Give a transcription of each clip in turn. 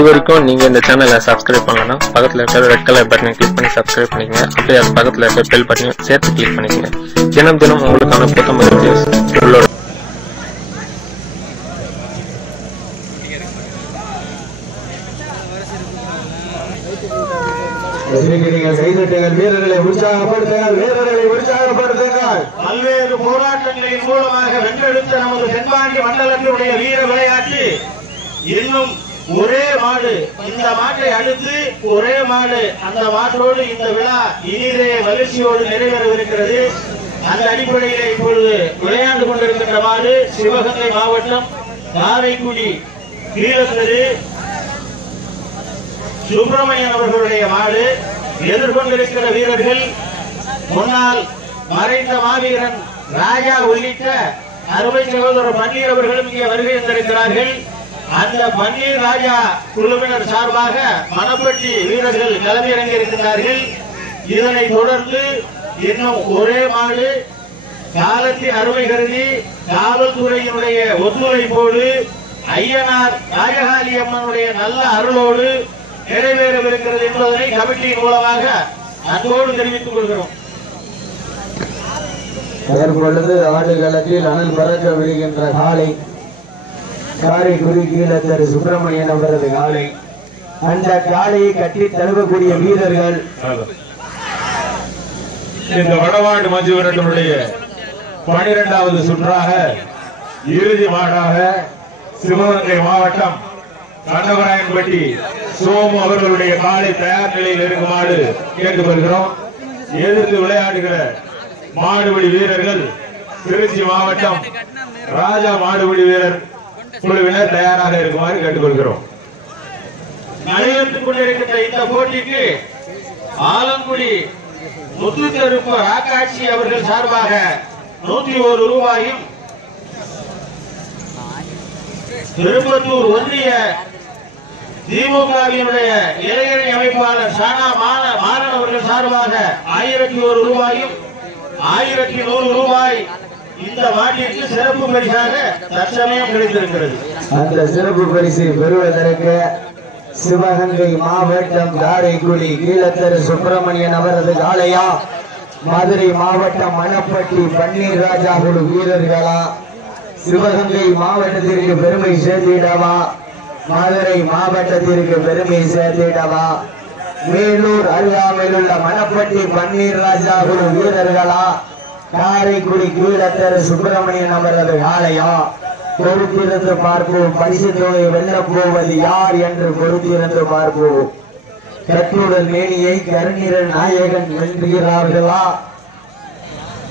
இது வரைக்கும் நீங்க இந்த சேனலை சப்ஸ்கிரைப் பண்ணலன்னா பக்கத்துல இருக்கிற ரெட் கலர் பட்டனை கிளிக் பண்ணி சப்ஸ்கிரைப் பண்ணிக்கங்க. அப்படியே அது பக்கத்துல இருக்கிற பெல் பட்டனையும் சேர்த்து கிளிக் பண்ணிக்கங்க. தினம் தினம் உங்களுக்கான புத்தம்பது வீடியோஸ் உங்களோட நீங்கள் கைதட்டுங்கள் வீரர்களை உற்சாகப்படுத்துங்கள் வீரர்களை உற்சாகப்படுத்துங்கள் பல்வேறு போராட்டங்களின் மூலமாக வென்றெடுத்த நமது தென்பாண்டி மண்டலத்தினுடைய வீர விளையாட்டு இன்னும் ஒரே மாடு. இந்த மாட்டை அடுத்து ஒரே மாடு. அந்த மாட்டோடு இந்த விழா இனிதே மகிழ்ச்சியோடு நிறைவேறவிருக்கிறது. அந்த அடிப்படையிலே இப்பொழுது விளையாண்டு கொண்டிருக்கின்ற மாடு சிவகங்கை மாவட்டம் காரைக்குடி கீழத்தரு சுப்பிரமணியன் அவர்களுடைய மாடு. எதிர்கொண்டிருக்கிற வீரர்கள் முன்னாள் மறைந்த மாவீரன் ராஜா உள்ளிட்ட அருமை சகோதரர் பன்னீர் அவர்களும் இங்கே வருகை தந்திருக்கிறார்கள். அந்த பன்னீர் ராஜா குழுவினர் சார்பாக மணப்பட்டி வீரர்கள் களமிறங்கி இருக்கிறார்கள் இதனை தொடர்ந்து இன்னும் ஒரே மாடு காலத்தின் அருமை கருதி காவல்துறையினுடைய ஒத்துழைப்போடு ஐயனார் ராஜகாளி அம்மனுடைய நல்ல அருளோடு நிறைவேறவிருக்கிறது என்பதனை கமிட்டியின் மூலமாக அன்போடு தெரிவித்துக் கொள்கிறோம். தற்பொழுது ஆடுகளத்தில் அனல் பறக்க விடுகின்ற காலை காரைக்குடி கீழத்தர் சுப்பிரமணியன் அவரது காலை. அந்த காளையை கட்டி தழுவக்கூடிய வீரர்கள் இந்த வடவாடு மஞ்சு விரட்டனுடைய பனிரெண்டாவது சுற்றாக இறுதி மாடாக சிவகங்கை மாவட்டம் கண்டவராயன்பட்டி சோமு அவர்களுடைய காலை தயார் நிலையில் இருக்குமாறு கேட்டு வருகிறோம் எதிர்த்து விளையாடுகிற மாடுபிடி வீரர்கள் திருச்சி மாவட்டம் ராஜா மாடுபிடி வீரர் குழுவினர் தயாராக இருக்குமாறு கேட்டுக்கொள்கிறோம். நடைபெற்றுக் கொண்டிருக்கின்ற இந்த போட்டிக்கு ஆலங்குடி முத்து தெருப்பு ராக்காட்சி அவர்கள் சார்பாக நூத்தி ஒரு ரூபாயும் திருப்பத்தூர் ஒன்றிய திமுகவினுடைய இளைஞரணி அமைப்பாளர் சானா மாறன் அவர்கள் சார்பாக ஆயிரத்தி ஒரு ரூபாயும் ஆயிரத்தி நூறு ரூபாய் இந்த மாட்டிற்கு சிறப்பு பரிசாக தற்சமயம் கிடைத்திருக்கிறது. அந்த சிறப்பு பரிசு பெறுவதற்கு சிவகங்கை மாவட்டம் காரைக்குடி கீழத்தரு சுப்பிரமணியன் அவரது காளையா மதுரை மாவட்டம் மணப்பட்டி பன்னீர் ராஜா குழு வீரர்களா சிவகங்கை மாவட்டத்திற்கு பெருமை சேர்த்திடவா மதுரை மாவட்டத்திற்கு பெருமை சேர்த்திடவா மேலூர் அருகாமையில் உள்ள மணப்பட்டி பன்னீர் ராஜா குழு வீரர்களா காரைக்குடி கீழத்தர் சுப்பிரமணியன் அவரது காளையா பொறுத்திருந்து பார்ப்போம். பரிசு தொகை வெல்லப் போவது யார் என்று பொறுத்திருந்து பார்ப்போம். கற்றுடல் மேனியை கருணிரன் நாயகன் வென்றுகிறார்களா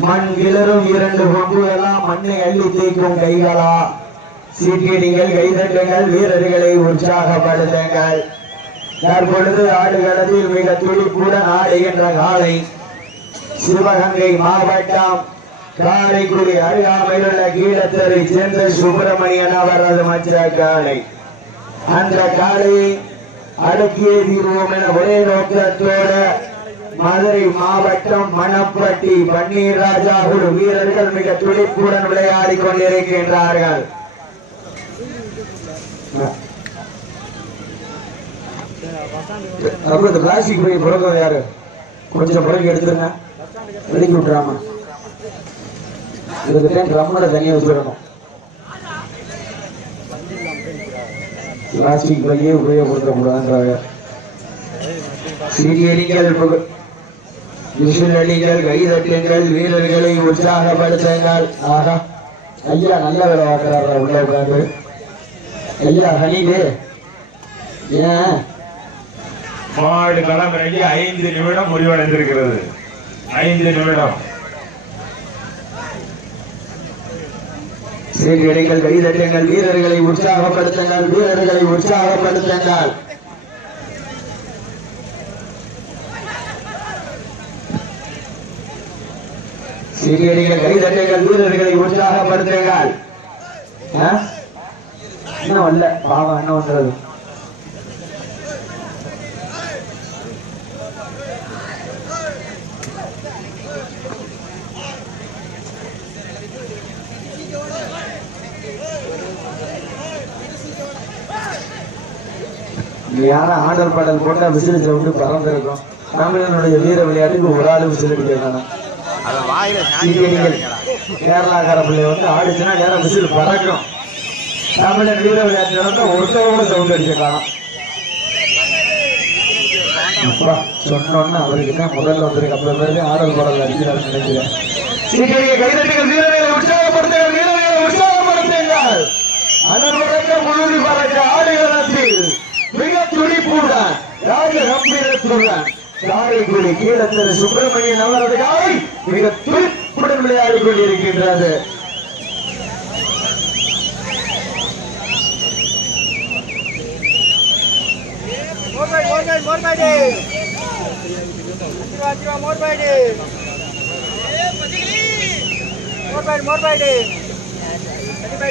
மண் கிளறும் இரண்டு கொம்புகளா? மண்ணை அள்ளி தேய்க்கும் கைகளா? சீட்டிடிகள் கைதட்டுங்கள் வீரர்களை உற்சாகப்படுத்துங்கள். தற்பொழுது ஆடுகளத்தில் மிக துடிப்புடன் ஆடுகின்ற காலை சிவகங்கை மாவட்டம் காரைக்குடி அருகாமையில் உள்ள கீழத்தரை சேர்ந்த சுப்பிரமணியன் அவரது மற்ற காலை அந்த காலையை அடக்கிய தீர்வோம் என ஒரே நோக்கத்தோடு மதுரை மாவட்டம் மணப்பட்டி பன்னீர் ராஜா குழு வீரர்கள் மிக துடிப்புடன் விளையாடி கொண்டிருக்கின்றார்கள். அப்புறம் இந்த பிளாஸ்டிக் பை புறக்கம் யாரு? கொஞ்சம் புறக்கி எடுத்துருங்க வெளிக்கி விட்டுறாம இதுக்கு டைம் ட்ரம்மோட தனியாக வச்சிடணும் பிளாஸ்டிக் பையே உபயோகப்படுத்தக்கூடாதுன்றாங்க. சிறியடிகள் விஷுல் அடிகள் கைதட்டுங்கள் வீரர்களை உற்சாகப்படுத்துங்கள். ஆகா ஐயா நல்ல வேலை பார்க்கிறாரா உள்ள உட்காந்து ஐயா ஹனீது ஏன்? மாடு களம் ஐந்து நிமிடம் முடிவடைந்திருக்கிறது. ஐந்து நிமிடம். சீர்கேடுகள் கைதட்டுங்கள் வீரர்களை உற்சாகப்படுத்துங்கள் வீரர்களை உற்சாகப்படுத்துங்கள். சீர்கிடைகள் கைதட்டுங்கள் வீரர்களை உற்சாகப்படுத்துங்கள். இன்னும் வரல. பாவம் என்ன பண்றது யாரும் ஆடல் பாடல் போட்டா விசில் சவுண்டு பறந்திருக்கும் தமிழனுடைய வீர விளையாட்டுக்கு ஒரு ஆளு விசில் அடிக்கிறாங்க கேரளாக்கார பிள்ளை வந்து ஆடிச்சுன்னா நேரம் விசில் பறக்கும். தமிழன் வீர விளையாட்டு நடந்தா ஒருத்தவங்க கூட சவுண்ட் அடிக்க காணும் அப்பா சொன்னோன்னு அவருக்கு தான் முதல்ல வந்திருக்கு. அப்புறம் பேருக்கு ஆடல் பாடல் அடிக்கிறாருன்னு நினைக்கிறேன். சீக்கிரம் கைதட்டுங்கள் வீரர்களை உற்சாகப்படுத்துங்கள் வீரர்களை உற்சாகப்படுத்துங்கள். பறக்க ஆடுகளத்தில் மிக துடிப்புடன் ராஜ கம்பீரத்துடன் காரைக்குடி கீழத்திரு சுப்பிரமணியன் அவரது காலை மிக துடிப்புடன் விளையாடி கொண்டிருக்கின்றது மோர்பாய்டு மோர்பாய்டு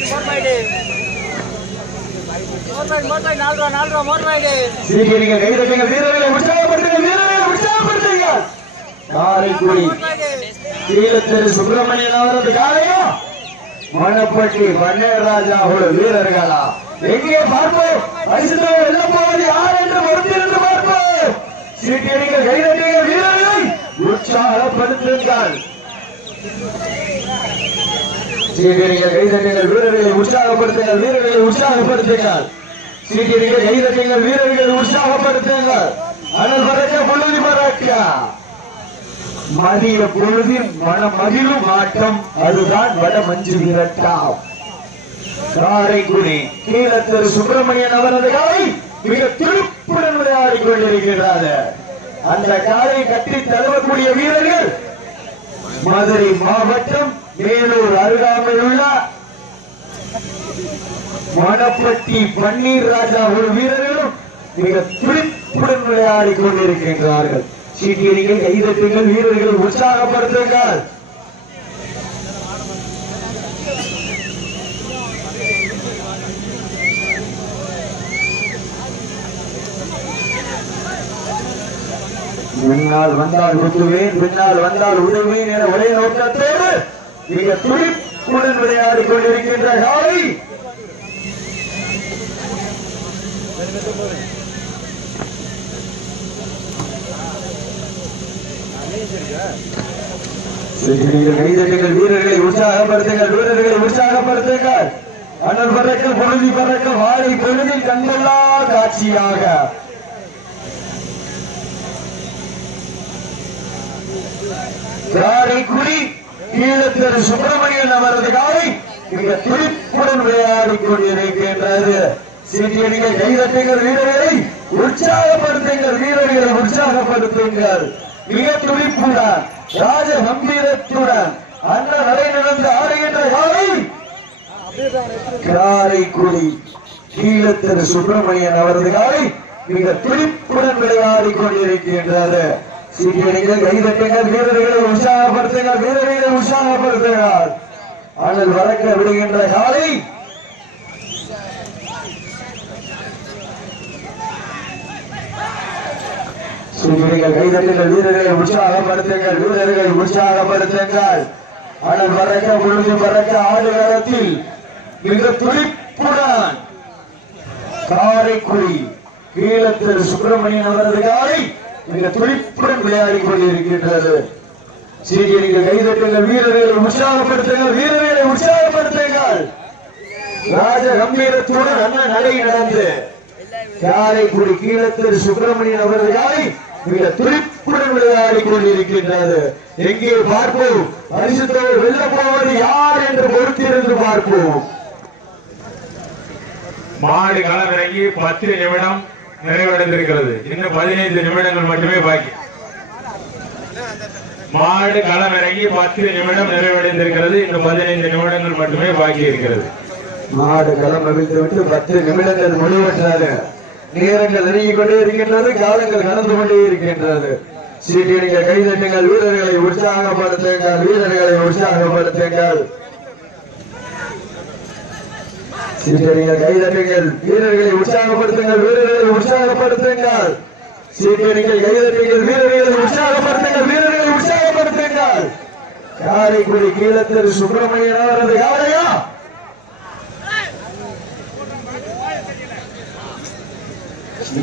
மோர்பாய்டு காரைக்குடி More சுப்பிரமணியன் அவரது காலையா மணப்பட்டி பன்னேராஜா ஒரு வீரர்களா? எங்கே பார்ப்போம்? பரிசுத்தோ வெல்ல போவது யார் என்று பொறுத்திருந்து பார்ப்போம். சீட்டியடிகள் கைதட்டுங்கள் வீரர்களை உற்சாகப்படுத்துங்கள். சீட்டியடிகள் கைதட்டுங்கள் வீரர்களை உற்சாகப்படுத்துங்கள் வீரர்களை உற்சாகப்படுத்துங்கள் சீட்டியடிகள் கைதட்டுங்கள் வீரர்களை உற்சாகப்படுத்துங்கள் அனல் பறக்க புழுதி பறக்க மதிய பொழுதில் மன மகிழும் ஆட்டம் அதுதான் வட மஞ்சு விரட்டாம். காரைக்குடி கீழத்திரு சுப்பிரமணியன் அவரது காலை மிக திருப்புடன் விளையாடி கொண்டிருக்கிறார் அந்த காலை கட்டி தழுவக்கூடிய வீரர்கள் மதுரை மாவட்டம் மேலூர் அருகாமையில் உள்ள மணப்பட்டி பன்னீர் ராஜா ஒரு வீரர்களும் மிக துடிப்புடன் விளையாடி கொண்டிருக்கின்றார்கள். சீட்டியடிகள் கைதட்டுங்கள் வீரர்களை உற்சாகப்படுத்துங்கள். முன்னால் வந்தால் குத்துவேன் பின்னால் வந்தால் உதவுவேன் என ஒரே நோக்கத்தோடு மிக துடிப்புடன் விளையாடி கொண்டிருக்கின்ற காலை வீரர்களை உற்சாகப்படுத்துங்கள் வீரர்களை உற்சாகப்படுத்துங்கள். அண்ணன் பறக்க பொழுதி பறக்க வாழை பொழுதில் கண்கொள்ளா காட்சியாக. காரைக்குடி கீழத்திரு சுப்பிரமணியன் அவரது காலை மிக துடிப்புடன் விளையாடி கொண்டிருக்கின்றது. சீட்டியடிகள் கைதட்டுங்கள் வீரர்களை உற்சாகப்படுத்துங்கள் வீரர்களை உற்சாகப்படுத்துங்கள். மிக துடிப்புடன் ராஜ கம்பீரத்துடன் அண்ணன் நடை நடந்து ஆடுகின்ற காலை காரைக்குடி கீழத்திரு சுப்பிரமணியன் அவரது காலை மிக துடிப்புடன் விளையாடி கொண்டிருக்கின்றது. சீட்டியடிகள் கைதட்டுங்கள் வீரர்களை உற்சாகப்படுத்துங்கள் வீரர்களை உற்சாகப்படுத்துங்கள். ஆனால் வறக்க விடுகின்ற காலை சீட்டியடிகள் கைதட்டுங்கள் வீரர்களை உற்சாகப்படுத்துங்கள் வீரர்களை உற்சாகப்படுத்துங்கள். ஆனால் பறக்க பொழுது பறக்க ஆடுகளத்தில் மிக துடிப்புடன் காரைக்குடி கீழத்தில் சுப்பிரமணியன் அவரது காலை மிக துடிப்புடன் விளையாடி கொண்டிருக்கின்றது. சீக்கிய சீக்கிரம் கைதட்டுங்கள் வீரர்களை உற்சாகப்படுத்துங்கள் வீரர்களை உற்சாகப்படுத்துங்கள். ராஜ கம்பீரத்துடன் அண்ணன் நடை நடந்து காரைக்குடி கீழத்திரு சுப்பிரமணியன் அவரது மிக துடிப்புடன் விளையாடி கொண்டிருக்கின்றது. எங்கே பார்ப்போம்? பரிசுத்தவர் வெல்ல போவது யார் என்று பொறுத்திருந்து பார்ப்போம். மாடு களமிறங்கி பத்து நிமிடம் நிறைவடைந்திருக்கிறது. இன்னும் பதினைந்து நிமிடங்கள் மட்டுமே பாக்கி. மாடு களமிறங்கி பத்து நிமிடம் நிறைவடைந்திருக்கிறது. இன்னும் பதினைந்து நிமிடங்கள் மட்டுமே பாக்கி இருக்கிறது. மாடு களம் அவிழ்த்து விட்டு பத்து நிமிடங்கள் முடிவற்றாது. நேரங்கள் நெருங்கிக் கொண்டே இருக்கின்றது. காலங்கள் கடந்து கொண்டே இருக்கின்றது. சீட்டியடிகள் கைதட்டுங்கள் வீரர்களை உற்சாகப்படுத்துங்கள். வீரர்களை உற்சாகப்படுத்துங்கள். சீட்டடிகள் கைதட்டுங்கள் வீரர்களை உற்சாகப்படுத்துங்கள் வீரர்களை உற்சாகப்படுத்துங்கள். சீட்டடிகள் கைதட்டுங்கள் வீரர்களை உற்சாகப்படுத்துங்கள் வீரர்களை உற்சாகப்படுத்துங்கள். காரைக்குடி கீழத்தில் சுப்பிரமணியன் அவரது காலையா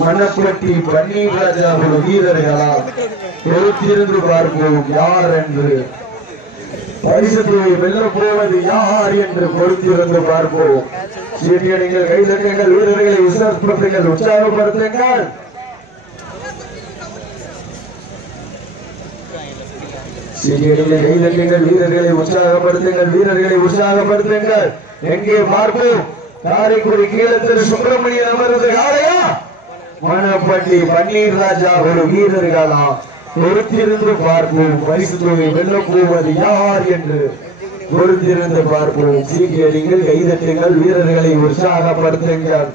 மணப்பட்டி பன்னீர் ராஜா ஒரு வீரர்களா பொறுத்திருந்து பார்ப்போம் யார் என்று. பரிசத்தை வெல்ல போவது யார் என்று பொறுத்திருந்து பார்ப்போம். சீட்டியடிகள் கைதட்டுங்கள் வீரர்களை உற்சாகப்படுத்துங்கள் உற்சாகப்படுத்துங்கள். சீட்டியடிகள் கைதட்டுங்கள் வீரர்களை உற்சாகப்படுத்துங்கள் வீரர்களை உற்சாகப்படுத்துங்கள். எங்கே பார்ப்போம்? காரைக்குடி கீழத்தில் சுப்பிரமணியன் அமர்ந்து யாரையா மணப்பட்டி பன்னீர் ராஜா ஒரு வீரர்களா. பொறுத்திருந்து பார்ப்போம். பரிசு தொகை வெல்ல போவது யார் என்று பொறுத்திருந்து பார்ப்போம். சீக்கியடிங்கள் கைதட்டுங்கள் வீரர்களை உற்சாகப்படுத்துங்கள்.